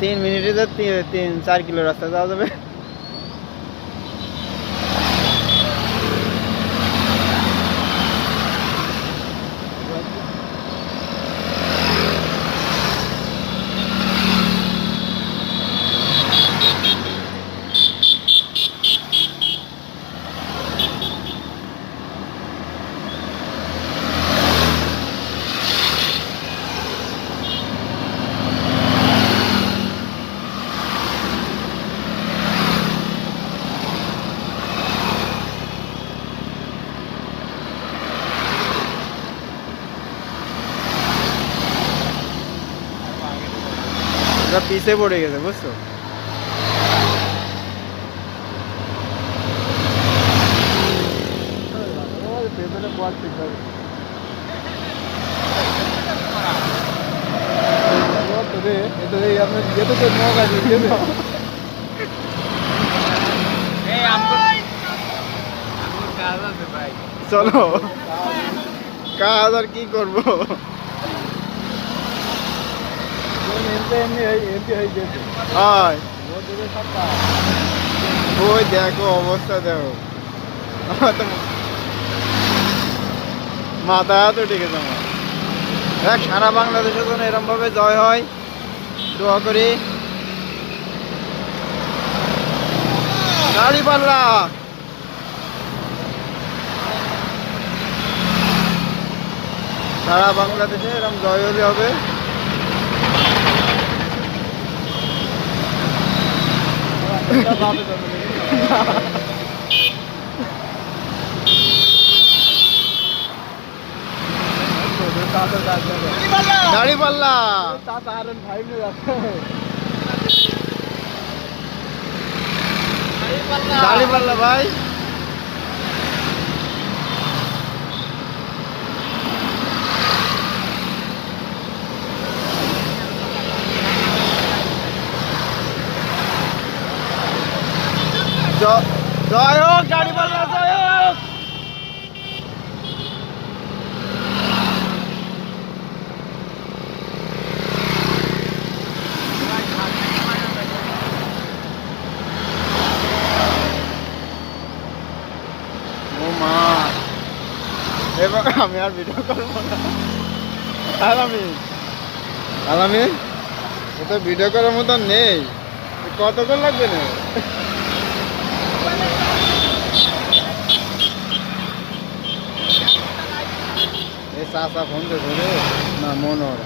3 মিনিটে যে 3-4 কিলো রাস্তা যাওয়া যাবে। পিছে পড়ে গেছে বুঝছো। চলো কাজ আর কি করবো। ওই দেখো অবস্থা দেখো, মাথা হাত উঠে গেছে আমার। দেখ সারা বাংলাদেশের জন্য এরকম ভাবে জয় হয়, দোয়া করি। গাড়ি পাল্লা সারা বাংলাদেশে এরকম জয় হলে হবে। গাড়ি পাল্লা গাড়ি পাল্লা ভাই, জয় হোক গাড়ি পাল্লা, জয় হোক। ও মা, এবার আমি আর ভিডিও করবো না। আলামিন এটা ভিডিও করার মতো নেই, কতক্ষণ লাগবে না। চাষা ফোন ধরে না মনোহর